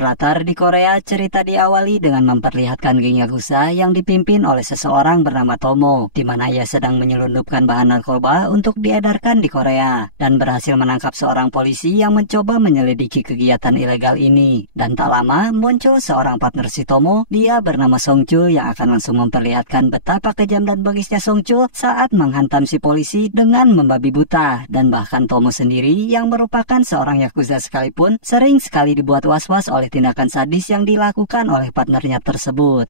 Berlatar di Korea, cerita diawali dengan memperlihatkan geng Yakuza yang dipimpin oleh seseorang bernama Tomo, di mana ia sedang menyelundupkan bahan narkoba untuk diedarkan di Korea, dan berhasil menangkap seorang polisi yang mencoba menyelidiki kegiatan ilegal ini. Dan tak lama, muncul seorang partner si Tomo, dia bernama Songchul yang akan langsung memperlihatkan betapa kejam dan bagisnya Songchul saat menghantam si polisi dengan membabi buta. Dan bahkan Tomo sendiri yang merupakan seorang Yakuza sekalipun sering sekali dibuat was-was oleh tindakan sadis yang dilakukan oleh partnernya tersebut.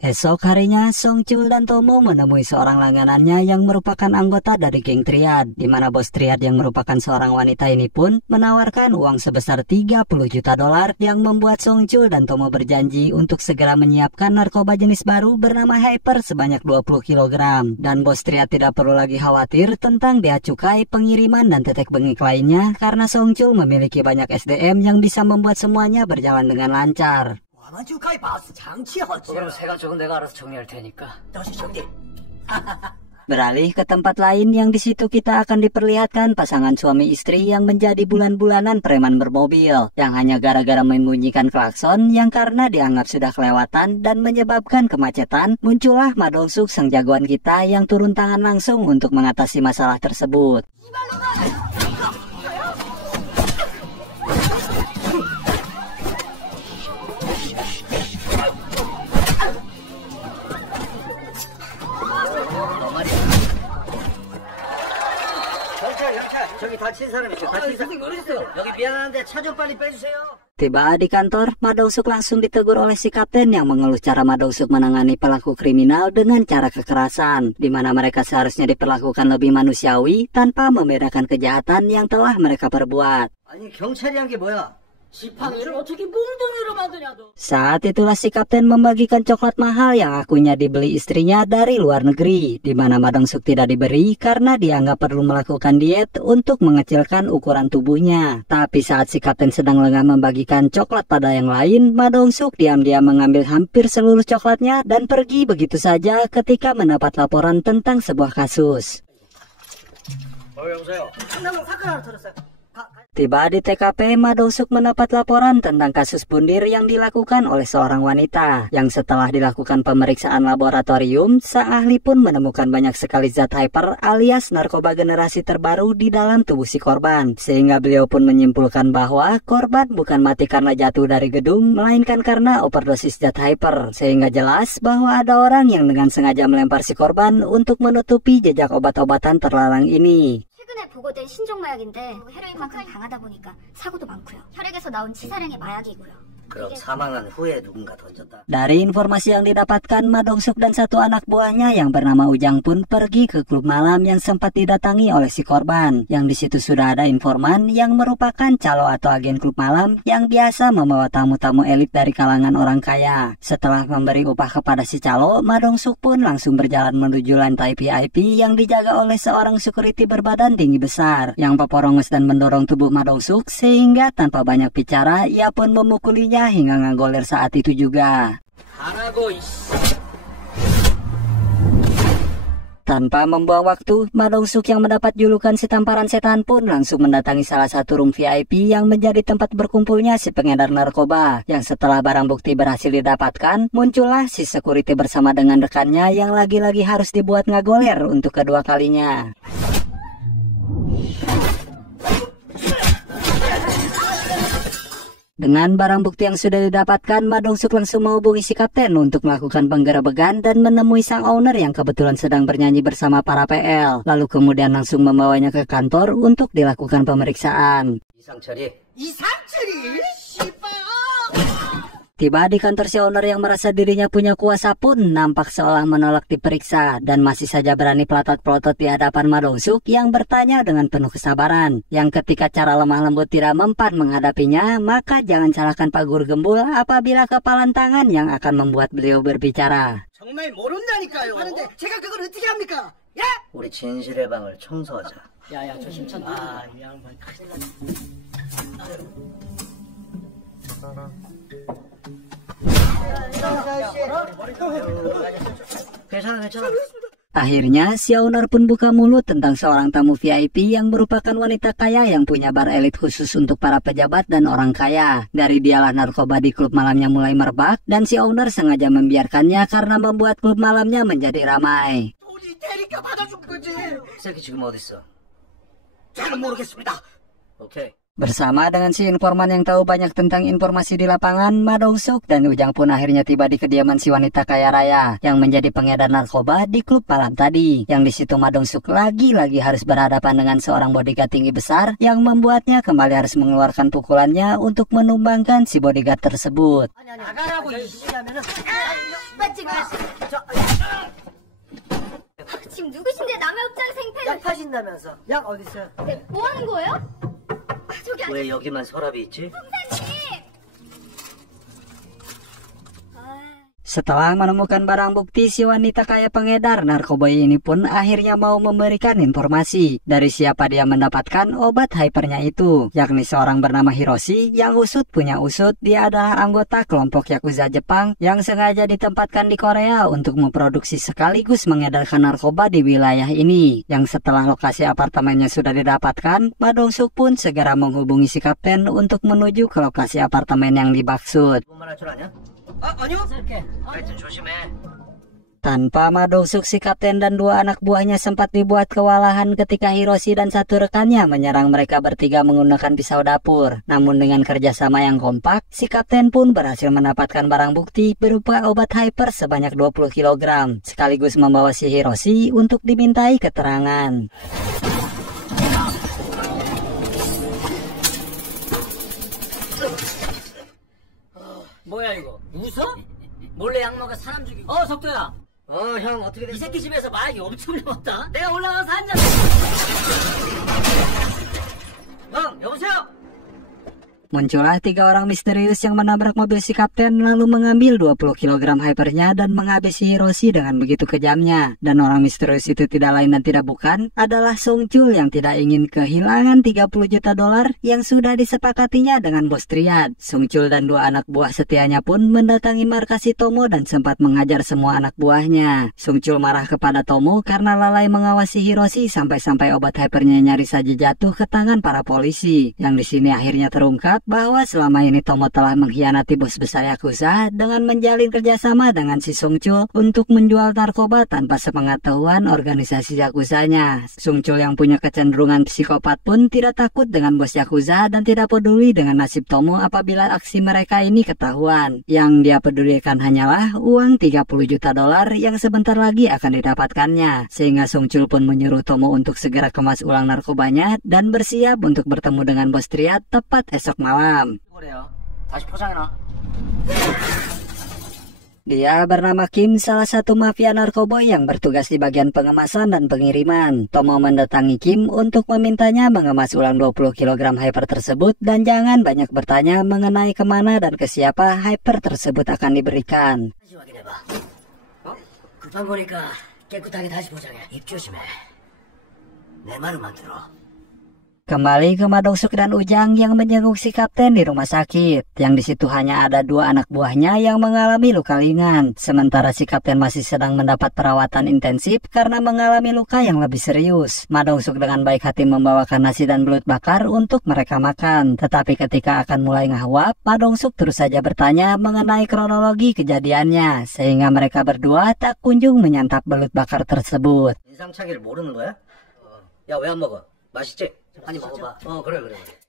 Esok harinya, Songchul dan Tomo menemui seorang langganannya yang merupakan anggota dari geng Triad, di mana bos Triad yang merupakan seorang wanita ini pun menawarkan uang sebesar 30 juta dolar yang membuat Songchul dan Tomo berjanji untuk segera menyiapkan narkoba jenis baru bernama Hyper sebanyak 20 kg. Dan bos Triad tidak perlu lagi khawatir tentang bea cukai, pengiriman, dan tetek bengek lainnya karena Songchul memiliki banyak SDM yang bisa membuat semuanya berjalan dengan lancar. Beralih ke tempat lain yang di situ kita akan diperlihatkan pasangan suami istri yang menjadi bulan-bulanan preman bermobil yang hanya gara-gara membunyikan klakson yang karena dianggap sudah kelewatan dan menyebabkan kemacetan, muncullah Ma Dong-suk sang jagoan kita yang turun tangan langsung untuk mengatasi masalah tersebut. Tiba di kantor, Ma Dong-suk langsung ditegur oleh si kapten yang mengeluh cara Ma Dong-suk menangani pelaku kriminal dengan cara kekerasan, di mana mereka seharusnya diperlakukan lebih manusiawi tanpa membedakan kejahatan yang telah mereka perbuat. Saat itulah si kapten membagikan coklat mahal yang akunya dibeli istrinya dari luar negeri, di mana Ma Dong-suk tidak diberi karena dianggap perlu melakukan diet untuk mengecilkan ukuran tubuhnya. Tapi saat si kapten sedang lengah membagikan coklat pada yang lain, Ma Dong-suk diam-diam mengambil hampir seluruh coklatnya dan pergi begitu saja ketika mendapat laporan tentang sebuah kasus. Tiba di TKP, Ma Dong-suk mendapat laporan tentang kasus bundir yang dilakukan oleh seorang wanita, yang setelah dilakukan pemeriksaan laboratorium, sang ahli pun menemukan banyak sekali zat hyper alias narkoba generasi terbaru di dalam tubuh si korban, sehingga beliau pun menyimpulkan bahwa korban bukan mati karena jatuh dari gedung, melainkan karena overdosis zat hyper, sehingga jelas bahwa ada orang yang dengan sengaja melempar si korban untuk menutupi jejak obat-obatan terlarang ini. 최근에 보고된 신종마약인데 헤로인만큼 강하다 보니까 사고도 많고요. 혈액에서 나온 치사량의 마약이고요. Dari informasi yang didapatkan, Ma Dong-suk dan satu anak buahnya yang bernama Ujang pun pergi ke klub malam yang sempat didatangi oleh si korban. Yang di situ sudah ada informan yang merupakan calo atau agen klub malam yang biasa membawa tamu-tamu elit dari kalangan orang kaya. Setelah memberi upah kepada si calo, Ma Dong-suk pun langsung berjalan menuju lantai VIP yang dijaga oleh seorang security berbadan tinggi besar yang peporongus dan mendorong tubuh Ma Dong-suk sehingga tanpa banyak bicara ia pun memukulinya hingga ngagoler saat itu juga. Tanpa membuang waktu, Ma Dong-suk yang mendapat julukan si tamparan setan pun langsung mendatangi salah satu room VIP yang menjadi tempat berkumpulnya si pengedar narkoba. Yang setelah barang bukti berhasil didapatkan, muncullah si security bersama dengan rekannya yang lagi-lagi harus dibuat ngagoler untuk kedua kalinya. Dengan barang bukti yang sudah didapatkan, Ma Dong-suk langsung menghubungi si kapten untuk melakukan penggerebekan dan menemui sang owner yang kebetulan sedang bernyanyi bersama para PL. Lalu kemudian langsung membawanya ke kantor untuk dilakukan pemeriksaan. Tiba di kantor si owner yang merasa dirinya punya kuasa pun nampak seolah menolak diperiksa dan masih saja berani pelotot-pelotot di hadapan Ma Dong-suk yang bertanya dengan penuh kesabaran. Yang ketika cara lemah lembut tidak mempan menghadapinya, maka jangan salahkan Pak Guru Gembul apabila kepalan tangan yang akan membuat beliau berbicara. 정말 모른다니까요. 하는데 제가 그걸 어떻게 합니까? 예? 우리 진실의 방을 청소하자. 야야 조심 천. 아, 이 양반 큰일 났네. 괜찮아. Akhirnya, si owner pun buka mulut tentang seorang tamu VIP yang merupakan wanita kaya yang punya bar elit khusus untuk para pejabat dan orang kaya. Dari dialah narkoba di klub malamnya mulai merebak, dan si owner sengaja membiarkannya karena membuat klub malamnya menjadi ramai. 돈이 되니까 받아준 거지. 새끼 지금 어딨어? 잘은 모르겠습니다. 오케이. Bersama dengan si informan yang tahu banyak tentang informasi di lapangan, Ma Dong-suk dan Ujang pun akhirnya tiba di kediaman si wanita kaya raya yang menjadi pengedar narkoba di klub malam tadi. Yang di situ Ma Dong-suk lagi-lagi harus berhadapan dengan seorang bodyguard tinggi besar yang membuatnya kembali harus mengeluarkan pukulannya untuk menumbangkan si bodyguard tersebut. 나가라고 이 시간에는. 맞지 마. 지금 누구신데 남의 옷장 생패를? 약 파신다면서. 약 어디 있어요? 네, 뭐 하는 거예요? 저기 왜 여기만 서랍이 있지? 선생님. Setelah menemukan barang bukti, si wanita kaya pengedar narkoba ini pun akhirnya mau memberikan informasi dari siapa dia mendapatkan obat hypernya itu, yakni seorang bernama Hiroshi yang usut punya usut. Dia adalah anggota kelompok Yakuza Jepang yang sengaja ditempatkan di Korea untuk memproduksi sekaligus mengedarkan narkoba di wilayah ini. Yang setelah lokasi apartemennya sudah didapatkan, Ma Dong-suk pun segera menghubungi si kapten untuk menuju ke lokasi apartemen yang dimaksud. 뭔 말할 줄 아냐? 아니요. 하여튼 조심해. Tanpa Ma Dong-suk, si kapten dan dua anak buahnya sempat dibuat kewalahan ketika Hiroshi dan satu rekannya menyerang mereka bertiga menggunakan pisau dapur. Namun dengan kerjasama yang kompak, si kapten pun berhasil mendapatkan barang bukti berupa obat hyper sebanyak 20 kg, sekaligus membawa si Hiroshi untuk dimintai keterangan. 뭐야 이거? 웃어? 몰래 약 먹어 사람 죽이고. 석도야. 형 어떻게 이 됐어? 새끼 집에서 마약이 엄청 남았다. 내가 올라가서 한 잔. 형 여보세요? Muncullah tiga orang misterius yang menabrak mobil si kapten lalu mengambil 20 kg hypernya dan menghabisi Hiroshi dengan begitu kejamnya. Dan orang misterius itu tidak lain dan tidak bukan adalah Sung Chul yang tidak ingin kehilangan 30 juta dolar yang sudah disepakatinya dengan bos Triad. Sung Chul dan dua anak buah setianya pun mendatangi markas Tomo dan sempat mengajar semua anak buahnya. Sung Chul marah kepada Tomo karena lalai mengawasi Hiroshi sampai-sampai obat hypernya nyaris saja jatuh ke tangan para polisi. Yang di sini akhirnya terungkap bahwa selama ini Tomo telah mengkhianati bos besar Yakuza dengan menjalin kerjasama dengan si Sung Chul untuk menjual narkoba tanpa sepengetahuan organisasi Yakuzanya. Sung Chul yang punya kecenderungan psikopat pun tidak takut dengan bos Yakuza dan tidak peduli dengan nasib Tomo apabila aksi mereka ini ketahuan. Yang dia pedulikan hanyalah uang 30 juta dolar yang sebentar lagi akan didapatkannya. Sehingga Sung Chul pun menyuruh Tomo untuk segera kemas ulang narkobanya dan bersiap untuk bertemu dengan bos Triad tepat esok malam. 그래요. 다시 포장해놔. Dia bernama Kim, salah satu mafia narkoboy yang bertugas di bagian pengemasan dan pengiriman. Tomo mendatangi Kim untuk memintanya mengemas ulang 20 kg hyper tersebut dan jangan banyak bertanya mengenai kemana dan ke siapa hyper tersebut akan diberikan. 다시 확인해봐. 급한 거니까 깨끗하게 다시 포장해. 입 조심해. 내 말만 들어. Kembali ke Ma Dong-suk dan Ujang yang menjenguk si kapten di rumah sakit. Yang di situ hanya ada dua anak buahnya yang mengalami luka ringan. Sementara si kapten masih sedang mendapat perawatan intensif karena mengalami luka yang lebih serius. Ma Dong-suk dengan baik hati membawakan nasi dan belut bakar untuk mereka makan. Tetapi ketika akan mulai ngahwap, Ma Dong-suk terus saja bertanya mengenai kronologi kejadiannya. Sehingga mereka berdua tak kunjung menyantap belut bakar tersebut. 인상착의를 모르는 거야? 야, 왜 안 먹어? 맛있지? 많이 먹어봐. 그래.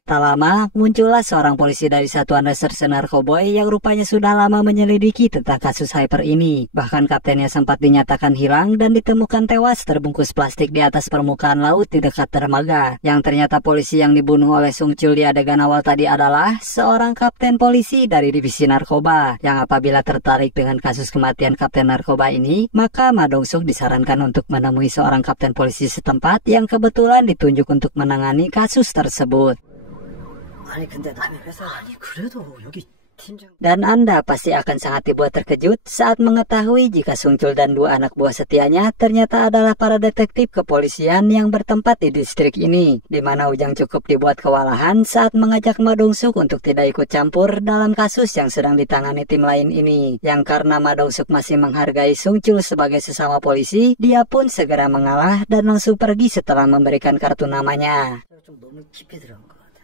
Tak lama, muncullah seorang polisi dari Satuan Reserse Narkoboy yang rupanya sudah lama menyelidiki tentang kasus hyper ini. Bahkan kaptennya sempat dinyatakan hilang dan ditemukan tewas terbungkus plastik di atas permukaan laut di dekat dermaga. Yang ternyata polisi yang dibunuh oleh Sung Chul di adegan awal tadi adalah seorang kapten polisi dari divisi narkoba. Yang apabila tertarik dengan kasus kematian kapten narkoba ini, maka Ma Dong-suk disarankan untuk menemui seorang kapten polisi setempat yang kebetulan ditunjuk untuk menangani kasus tersebut. 아니 근데 남의 회사 아니 그래도 여기 Dan Anda pasti akan sangat dibuat terkejut saat mengetahui jika Sung Chul dan dua anak buah setianya ternyata adalah para detektif kepolisian yang bertempat di distrik ini, di mana Ujang cukup dibuat kewalahan saat mengajak Ma Dong-suk untuk tidak ikut campur dalam kasus yang sedang ditangani tim lain ini. Yang karena Ma Dong-suk masih menghargai Sung Chul sebagai sesama polisi, dia pun segera mengalah dan langsung pergi setelah memberikan kartu namanya. 좀 너무 깊이 들어간 것 같아.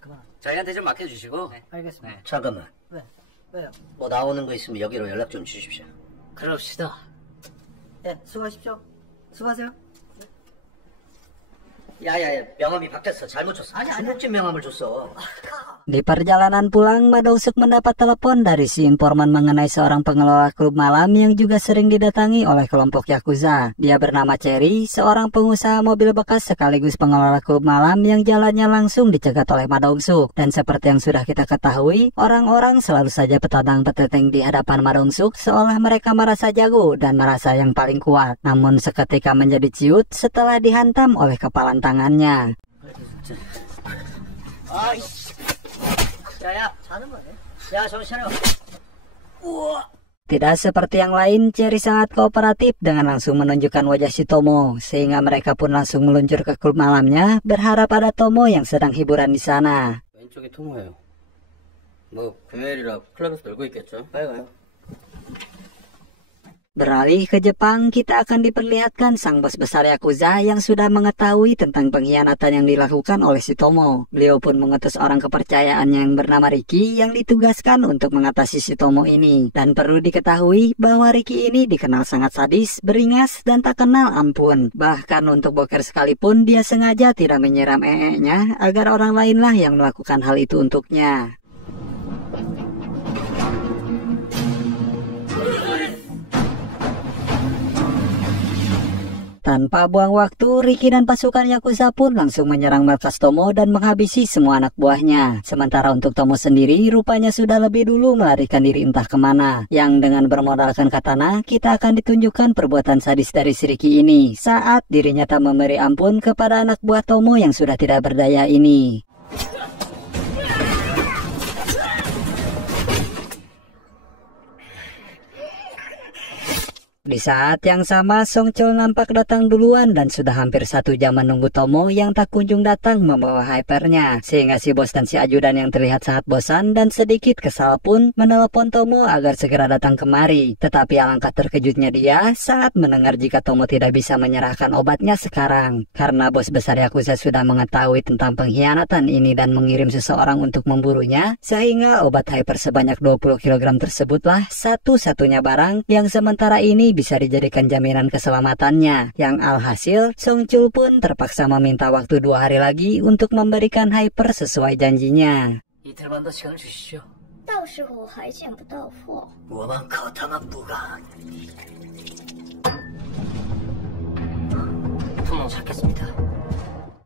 그만. 저희한테 좀 맡겨주시고. 네, 알겠습니다. 잠깐만. 왜요? 뭐 나오는 거 있으면 여기로 연락 좀 주십시오. 그럽시다. 예, 수고하십시오. 수고하세요. 야야야, 명함이 바뀌었어. 잘못 줬어. 중국집 명함을 줬어. Di perjalanan pulang, Ma Dong-suk mendapat telepon dari si informan mengenai seorang pengelola klub malam yang juga sering didatangi oleh kelompok Yakuza. Dia bernama Cherry, seorang pengusaha mobil bekas sekaligus pengelola klub malam yang jalannya langsung dicegat oleh Ma Dong-suk. Dan seperti yang sudah kita ketahui, orang-orang selalu saja petadang petenteng di hadapan Ma Dong-suk seolah mereka merasa jago dan merasa yang paling kuat. Namun seketika menjadi ciut setelah dihantam oleh kepalan tangannya. 야야, 자는 거네. 야, 정신 차려. Tidak seperti yang lain, Cherry sangat kooperatif dengan langsung menunjukkan wajah si Tomo, sehingga mereka pun langsung meluncur ke klub malamnya, berharap ada Tomo yang sedang hiburan di sana. 왼쪽이 통화예요. 뭐 금요일이라 클럽에서 놀고 있겠죠. 빨리 가요. Beralih ke Jepang, kita akan diperlihatkan sang bos besar Yakuza yang sudah mengetahui tentang pengkhianatan yang dilakukan oleh si Tomo. Beliau pun mengutus orang kepercayaannya yang bernama Ricky yang ditugaskan untuk mengatasi si Tomo ini. Dan perlu diketahui bahwa Ricky ini dikenal sangat sadis, beringas, dan tak kenal ampun. Bahkan untuk boker sekalipun dia sengaja tidak menyiram ee-nya agar orang lainlah yang melakukan hal itu untuknya. Tanpa buang waktu, Ricky dan pasukan Yakuza pun langsung menyerang markas Tomo dan menghabisi semua anak buahnya. Sementara untuk Tomo sendiri, rupanya sudah lebih dulu melarikan diri entah kemana. Yang dengan bermodalkan katana, kita akan ditunjukkan perbuatan sadis dari si Ricky ini saat dirinya tak memberi ampun kepada anak buah Tomo yang sudah tidak berdaya ini. Di saat yang sama, Song Chul nampak datang duluan dan sudah hampir 1 jam menunggu Tomo yang tak kunjung datang membawa hypernya. Sehingga si bos dan si ajudan yang terlihat sangat bosan dan sedikit kesal pun menelepon Tomo agar segera datang kemari. Tetapi alangkah terkejutnya dia saat mendengar jika Tomo tidak bisa menyerahkan obatnya sekarang. Karena bos besar Yakuza sudah mengetahui tentang pengkhianatan ini dan mengirim seseorang untuk memburunya, sehingga obat hyper sebanyak 20 kg tersebutlah satu-satunya barang yang sementara ini bisa dijadikan jaminan keselamatannya. Yang alhasil, Song Chul pun terpaksa meminta waktu 2 hari lagi untuk memberikan hyper sesuai janjinya. 이틀만 더 시간을 주시죠. 到时候还见不到货。我们靠他们不干. 분명 찾겠습니다.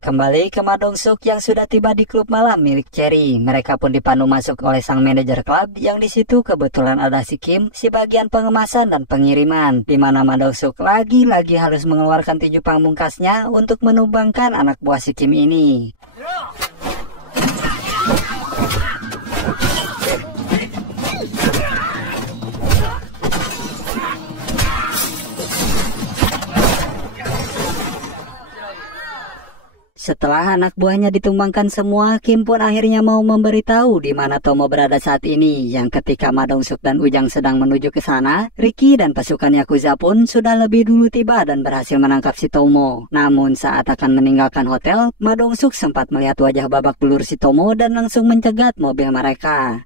Kembali ke Ma Dong-suk yang sudah tiba di klub malam milik Cherry. Mereka pun dipandu masuk oleh sang manajer klub yang di situ kebetulan ada si Kim, si bagian pengemasan dan pengiriman, di mana Ma Dong-suk lagi-lagi harus mengeluarkan tinju pamungkasnya untuk menumbangkan anak buah si Kim ini. Setelah anak buahnya ditumbangkan semua, Kim pun akhirnya mau memberitahu di mana Tomo berada saat ini. Yang ketika Ma Dong-suk dan Ujang sedang menuju ke sana, Ricky dan pasukan Yakuza pun sudah lebih dulu tiba dan berhasil menangkap si Tomo. Namun saat akan meninggalkan hotel, Ma Dong-suk sempat melihat wajah babak belur si Tomo dan langsung mencegat mobil mereka.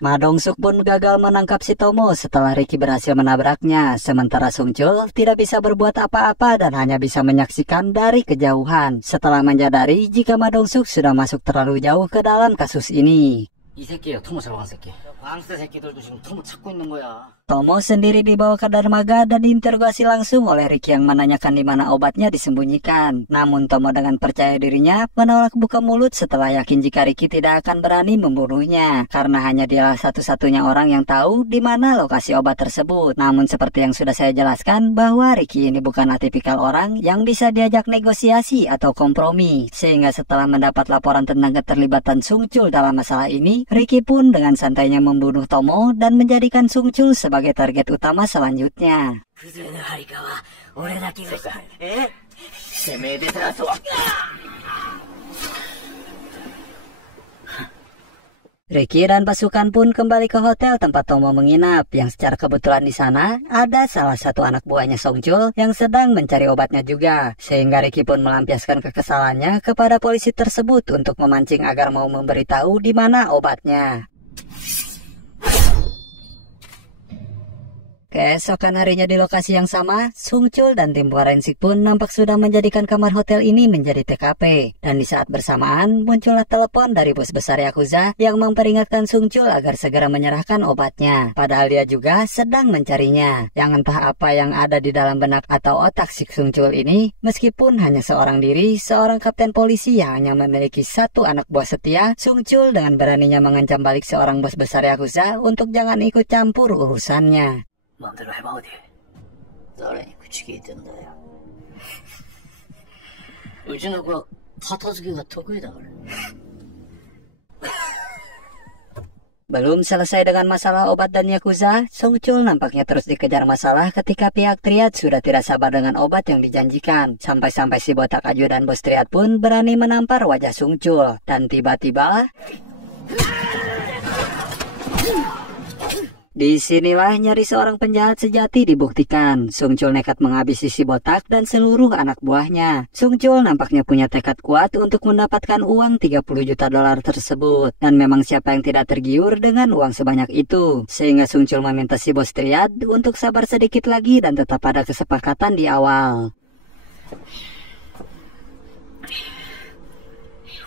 Ma Dong-suk pun gagal menangkap si Tomo setelah Ricky berhasil menabraknya. Sementara Song Chul tidak bisa berbuat apa-apa dan hanya bisa menyaksikan dari kejauhan. Setelah menyadari jika Ma Dong-suk sudah masuk terlalu jauh ke dalam kasus ini. 이 새끼예요. 토모 잡아간 새끼. 광세 새끼들도 지금 토모 찾고 있는 거야. Tomo sendiri dibawa ke dermaga dan diinterogasi langsung oleh Ricky yang menanyakan di mana obatnya disembunyikan. Namun Tomo dengan percaya dirinya menolak buka mulut setelah yakin jika Ricky tidak akan berani membunuhnya. Karena hanya dialah satu-satunya orang yang tahu di mana lokasi obat tersebut. Namun seperti yang sudah saya jelaskan bahwa Ricky ini bukanlah tipikal orang yang bisa diajak negosiasi atau kompromi. Sehingga setelah mendapat laporan tentang keterlibatan Sungchul dalam masalah ini, Ricky pun dengan santainya membunuh Tomo dan menjadikan Sungchul sebagai target utama selanjutnya. Ricky dan pasukan pun kembali ke hotel tempat Tomo menginap, yang secara kebetulan di sana ada salah satu anak buahnya Sungchul yang sedang mencari obatnya juga. Sehingga Ricky pun melampiaskan kekesalannya kepada polisi tersebut untuk memancing agar mau memberitahu di mana obatnya. Keesokan harinya di lokasi yang sama, Sungchul dan tim forensik pun nampak sudah menjadikan kamar hotel ini menjadi TKP. Dan di saat bersamaan, muncullah telepon dari bos besar Yakuza yang memperingatkan Sungchul agar segera menyerahkan obatnya. Padahal dia juga sedang mencarinya. Yang entah apa yang ada di dalam benak atau otak si Sungchul ini, meskipun hanya seorang diri, seorang kapten polisi yang hanya memiliki satu anak buah setia, Sungchul dengan beraninya mengancam balik seorang bos besar Yakuza untuk jangan ikut campur urusannya. 마음대로 해봐 어디. 나란히 굳히게 있던다요. 우진하고 파 터지기가得意だ그래. Belum selesai dengan masalah obat dan Yakuza, Sungchul nampaknya terus dikejar masalah ketika pihak Triad sudah tidak sabar dengan obat yang dijanjikan. Sampai-sampai si botak ajudan bos Triad pun berani menampar wajah Sungchul. Dan tiba-tiba disinilah nyari seorang penjahat sejati dibuktikan. Sungchul nekat menghabisi si botak dan seluruh anak buahnya. Sungchul nampaknya punya tekad kuat untuk mendapatkan uang 30 juta dolar tersebut. Dan memang siapa yang tidak tergiur dengan uang sebanyak itu. Sehingga Sungchul meminta si bos Triad untuk sabar sedikit lagi dan tetap pada kesepakatan di awal.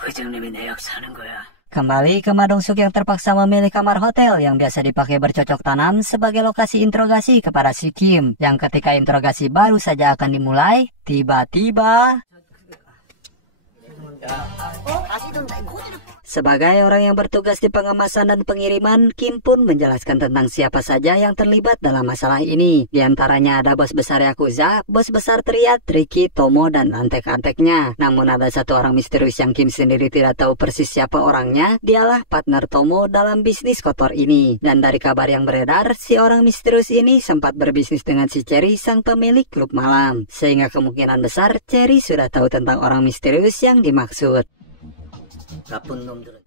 회장님이 내 약 사는 거야. Kembali ke Ma Dong-suk yang terpaksa memilih kamar hotel yang biasa dipakai bercocok tanam sebagai lokasi interogasi kepada si Kim. Yang ketika interogasi baru saja akan dimulai, tiba-tiba sebagai orang yang bertugas di pengemasan dan pengiriman, Kim pun menjelaskan tentang siapa saja yang terlibat dalam masalah ini. Di antaranya ada bos besar Yakuza, bos besar Triad, Ricky, Tomo, dan antek-anteknya. Namun ada satu orang misterius yang Kim sendiri tidak tahu persis siapa orangnya. Dialah partner Tomo dalam bisnis kotor ini. Dan dari kabar yang beredar, si orang misterius ini sempat berbisnis dengan si Cherry, sang pemilik klub malam. Sehingga kemungkinan besar Cherry sudah tahu tentang orang misterius yang dimaksud.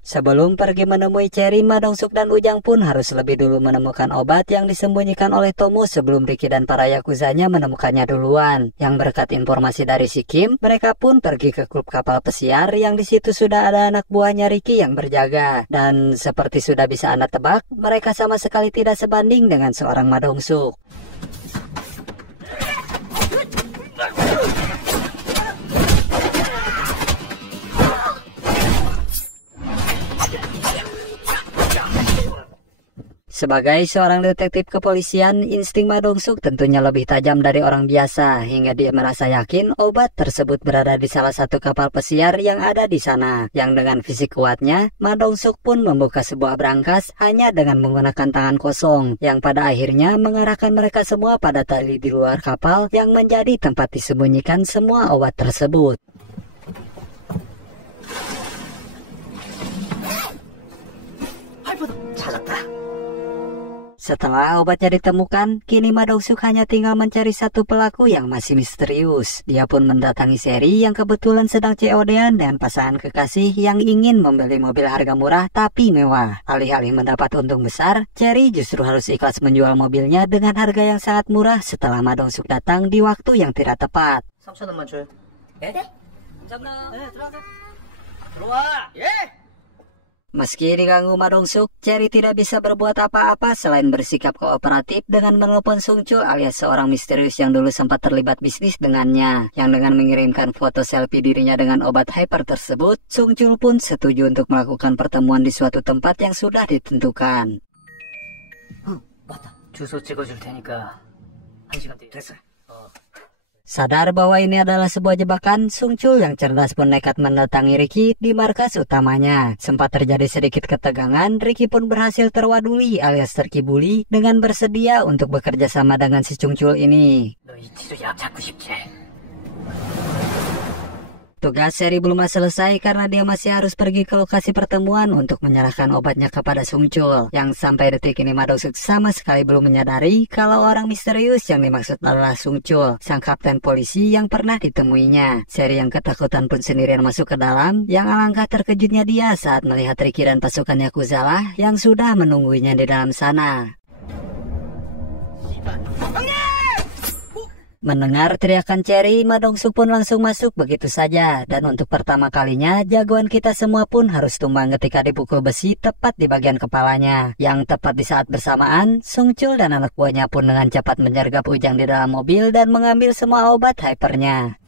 Sebelum pergi menemui Cherry, Ma Dong-suk dan Ujang pun harus lebih dulu menemukan obat yang disembunyikan oleh Tomo sebelum Ricky dan para Yakuzanya menemukannya duluan. Yang berkat informasi dari si Kim, mereka pun pergi ke klub kapal pesiar yang di situ sudah ada anak buahnya Ricky yang berjaga. Dan seperti sudah bisa Anda tebak, mereka sama sekali tidak sebanding dengan seorang Ma Dong-suk. Sebagai seorang detektif kepolisian, insting Ma Dong-suk tentunya lebih tajam dari orang biasa, hingga dia merasa yakin obat tersebut berada di salah satu kapal pesiar yang ada di sana. Yang dengan fisik kuatnya, Ma Dong-suk pun membuka sebuah brankas hanya dengan menggunakan tangan kosong, yang pada akhirnya mengarahkan mereka semua pada tali di luar kapal yang menjadi tempat disembunyikan semua obat tersebut. Setelah obatnya ditemukan, kini Ma Dong-suk hanya tinggal mencari satu pelaku yang masih misterius. Dia pun mendatangi Seri yang kebetulan sedang COD-an dengan pasangan kekasih yang ingin membeli mobil harga murah tapi mewah. Alih-alih mendapat untung besar, Cherry justru harus ikhlas menjual mobilnya dengan harga yang sangat murah setelah Ma Dong-suk datang di waktu yang tidak tepat. 3,000원만 줘요. 예? 잠깐만. 네, 들어가세요. 들어와. 예. Meski diganggu Ma Dong-suk, Cherry tidak bisa berbuat apa-apa selain bersikap kooperatif dengan menelpon Sungchul alias seorang misterius yang dulu sempat terlibat bisnis dengannya. Yang dengan mengirimkan foto selfie dirinya dengan obat hyper tersebut, Sungchul pun setuju untuk melakukan pertemuan di suatu tempat yang sudah ditentukan. 주소 찍어줄 테니까 1시간 뒤에 됐어. Sadar bahwa ini adalah sebuah jebakan, Sung Chul yang cerdas pun nekat mendatangi Ricky di markas utamanya. Sempat terjadi sedikit ketegangan, Ricky pun berhasil terwaduli alias terkibuli dengan bersedia untuk bekerja sama dengan si Sung Chul ini. 너 이 치료 약 잡고 싶지? Tugas Seri belum selesai karena dia masih harus pergi ke lokasi pertemuan untuk menyerahkan obatnya kepada Sung Chul, yang sampai detik ini Ma Dong-suk sama sekali belum menyadari kalau orang misterius yang dimaksud adalah Sung Chul, sang kapten polisi yang pernah ditemuinya. Seri yang ketakutan pun sendirian masuk ke dalam, yang alangkah terkejutnya dia saat melihat Ricky dan pasukan Yakuza lah yang sudah menunggunya di dalam sana. Mendengar teriakan Cherry, Ma Dong-suk pun langsung masuk begitu saja. Dan untuk pertama kalinya, jagoan kita semua pun harus tumbang ketika dipukul besi tepat di bagian kepalanya. Yang tepat di saat bersamaan, Sung Chul dan anak buahnya pun dengan cepat menyergap Ujang di dalam mobil dan mengambil semua obat hypernya.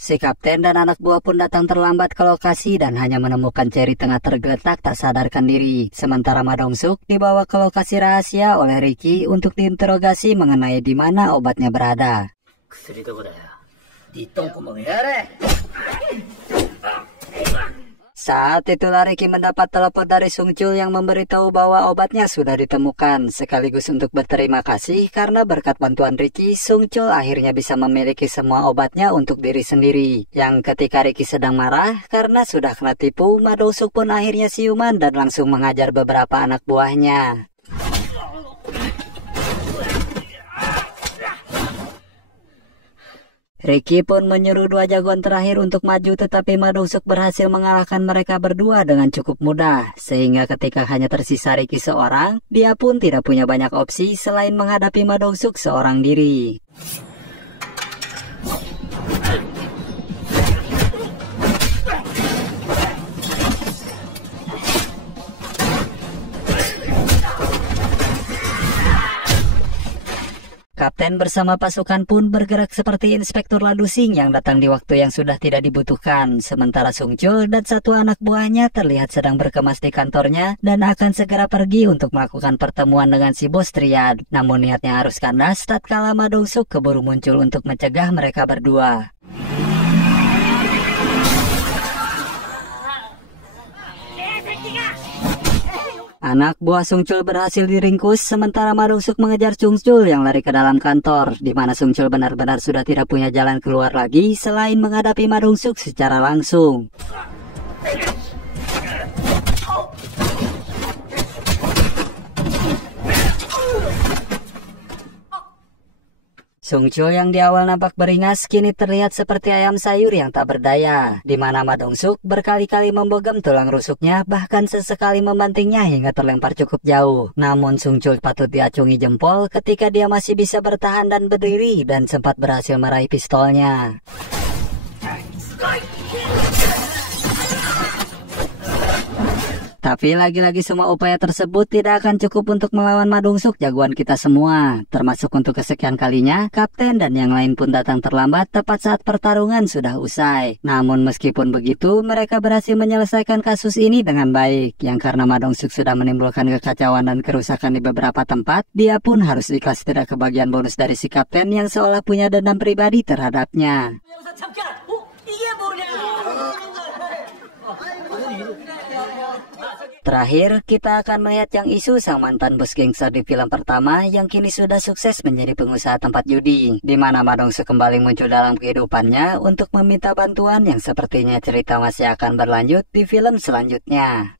Si kapten dan anak buah pun datang terlambat ke lokasi dan hanya menemukan Cherry tengah tergeletak tak sadarkan diri. Sementara Ma Dong-suk dibawa ke lokasi rahasia oleh Ricky untuk diinterogasi mengenai di mana obatnya berada. Saat itulah Ricky mendapat telepon dari Sung Chul yang memberitahu bahwa obatnya sudah ditemukan. Sekaligus untuk berterima kasih karena berkat bantuan Ricky, Sung Chul akhirnya bisa memiliki semua obatnya untuk diri sendiri. Yang ketika Ricky sedang marah karena sudah kena tipu, Ma Dong-suk pun akhirnya siuman dan langsung mengajar beberapa anak buahnya. Ricky pun menyuruh dua jagoan terakhir untuk maju, tetapi Ma Dong-suk berhasil mengalahkan mereka berdua dengan cukup mudah. Sehingga ketika hanya tersisa Ricky seorang, dia pun tidak punya banyak opsi selain menghadapi Ma Dong-suk seorang diri. Kapten bersama pasukan pun bergerak seperti Inspektur Ladusing yang datang di waktu yang sudah tidak dibutuhkan. Sementara Sung Chul dan satu anak buahnya terlihat sedang berkemas di kantornya dan akan segera pergi untuk melakukan pertemuan dengan si bos Triad. Namun niatnya harus kandas tatkala Ma Dong-suk keburu muncul untuk mencegah mereka berdua. Anak buah Sung Chul berhasil diringkus, sementara Ma Dong-suk mengejar Sung Chul yang lari ke dalam kantor, di mana Sung Chul benar-benar sudah tidak punya jalan keluar lagi selain menghadapi Ma Dong-suk secara langsung. Sung Chul yang di awal nampak beringas kini terlihat seperti ayam sayur yang tak berdaya, di mana Ma Dong-suk berkali-kali membogem tulang rusuknya, bahkan sesekali membantingnya hingga terlempar cukup jauh. Namun Sung Chul patut diacungi jempol ketika dia masih bisa bertahan dan berdiri dan sempat berhasil meraih pistolnya. Tapi lagi-lagi semua upaya tersebut tidak akan cukup untuk melawan Ma Dong-suk jagoan kita semua. Termasuk untuk kesekian kalinya, kapten dan yang lain pun datang terlambat tepat saat pertarungan sudah usai. Namun meskipun begitu, mereka berhasil menyelesaikan kasus ini dengan baik. Yang karena Ma Dong-suk sudah menimbulkan kekacauan dan kerusakan di beberapa tempat, dia pun harus ikhlas tidak kebagian bonus dari si kapten yang seolah punya dendam pribadi terhadapnya. Terakhir, kita akan melihat Yang Isu, sang mantan bos gangster di film pertama yang kini sudah sukses menjadi pengusaha tempat judi, di mana Ma Dong-suk kembali muncul dalam kehidupannya untuk meminta bantuan yang sepertinya cerita masih akan berlanjut di film selanjutnya.